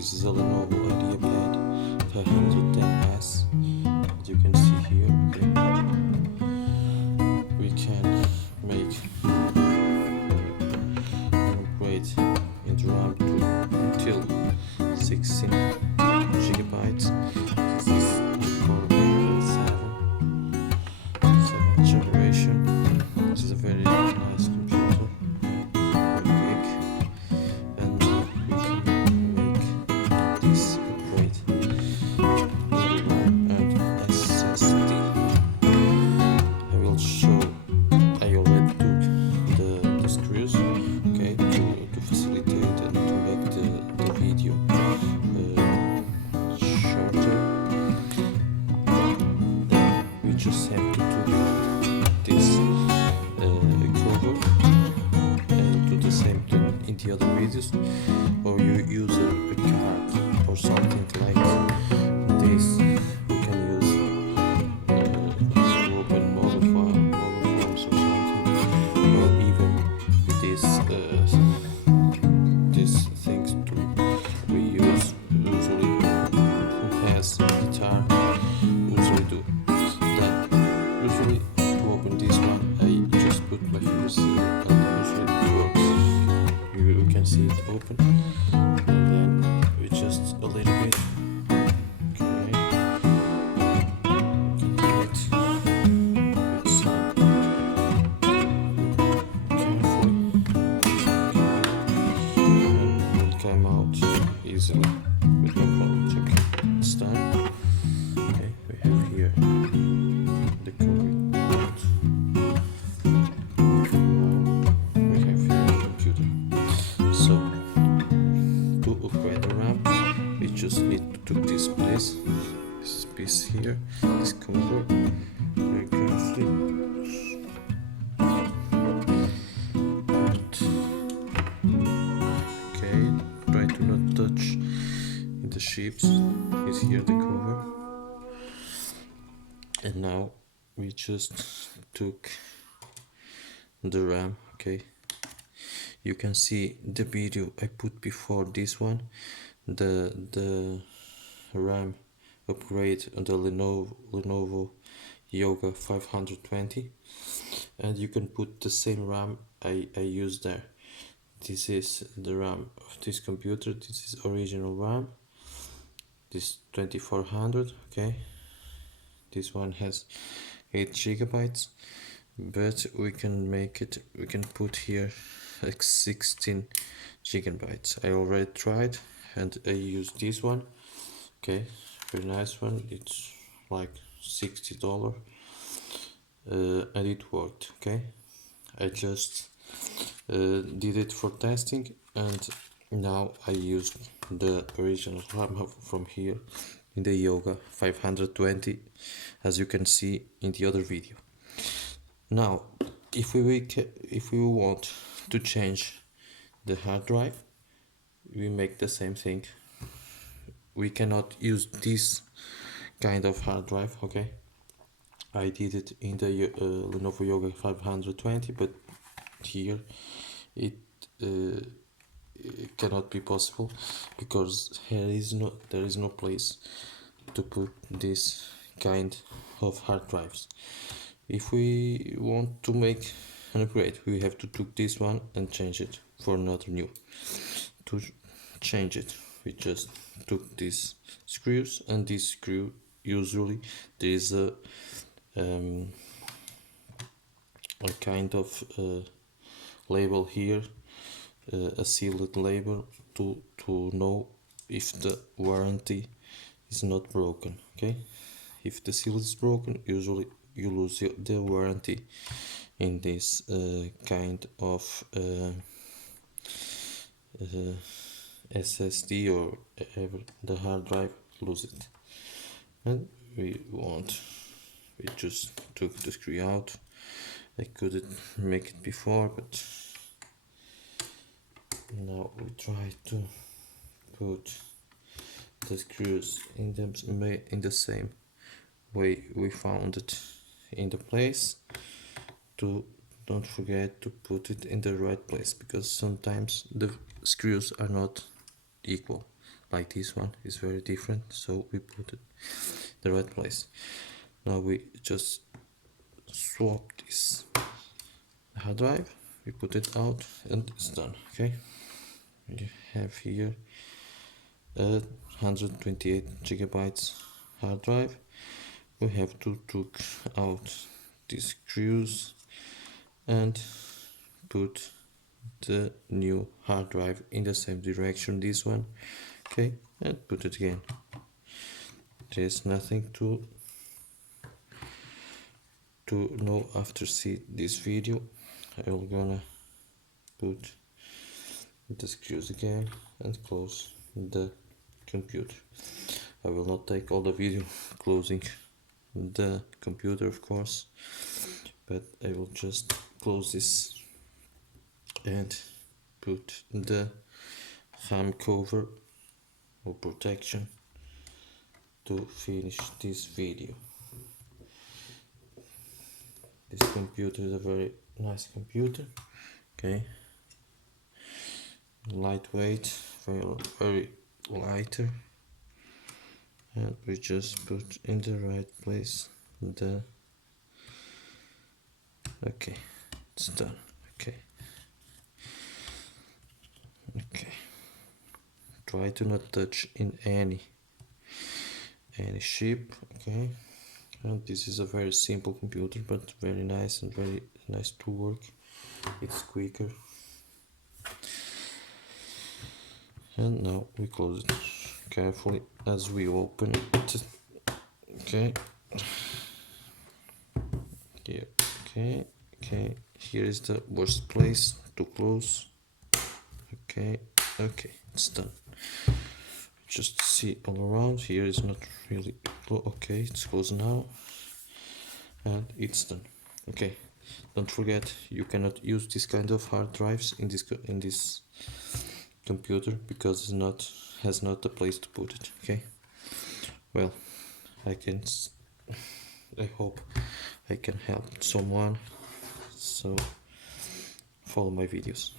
This is a Lenovo ideapad 510S, as you can see here. Okay. We can make an upgrade in the RAM until 16 gigabytes. This is the Core 7th generation. This is a very nice computer, very quick, and now we can make this upgrade in the RAM and SSD. I will show. I already took the screws, okay, to facilitate and to make the video shorter. Then we just have to do this cover and do the same thing in the other videos, or you use a card or something like this. You can use to open mobile phones or something, or even these things too. We use usually who has guitar usually do. Then usually to open this one I just put my fingers here and usually it works. You can see it open, and then we just a little bit. Okay. Complete with some carefully. Okay. And it will come out easily with no problems. Okay, it's done. Okay, we have here the cover out. Now we have here the computer. So to upgrade the RAM, we just need to take this piece here, this cover, very carefully. Okay, try to not touch in the shapes. Is here the cover. And now we just took the RAM. Okay, you can see the video I put before this one, the RAM upgrade on the Lenovo Yoga 520, and you can put the same RAM I used there. This is the RAM of this computer. This is original RAM. This 2400. Okay, this one has 8 gigabytes, but we can make it, we can put here like 16 gigabytes. I already tried and I used this one. Okay, very nice one. It's like $60 and it worked. Okay, I just did it for testing, and now I used the original RAM from here in the Yoga 520, as you can see in the other video. Now if we want to change the hard drive, we make the same thing. We cannot use this kind of hard drive. Okay, I did it in the Lenovo Yoga 520, but here it cannot be possible because there is no place to put this kind of hard drives. If we want to make an upgrade, we have to take this one and change it for another new. To change it, we just took these screws, and this screw, usually there is a kind of label here, a sealed label to know if the warranty is not broken. Okay, if the seal is broken, usually you lose the warranty in this kind of SSD or whatever, the hard drive lose it. And we just took the screw out. I couldn't make it before, but now we try to put the screws in the same way we found it in the place. Don't forget to put it in the right place, because sometimes the screws are not equal. like this one is very different, so we put it the right place. Now we just swap this hard drive, we put it out, and it's done. Okay, you have here a 128 gigabytes hard drive. We have to took out these screws and put the new hard drive in the same direction, this one. Okay, and put it again. There's nothing to know after see this video. I will gonna put the screws again and close the computer. I will not take all the video closing the computer, of course, but I will just close this and put the RAM cover or protection to finish this video. This computer is a very nice computer. Okay, lightweight, very lighter, and we just put in the right place the okay, it's done. Okay, try to not touch in any shape. Okay, and this is a very simple computer, but very nice and very nice to work. It's quicker. And now we close it carefully as we open it. Okay, here. Okay, here is the worst place to close. Okay, it's done. Just see all around. Here is not really close. Okay, it's closed now, and it's done. Okay, don't forget, you cannot use this kind of hard drives in this computer because it's has not a place to put it. Okay, well, I hope I can help someone, so follow my videos.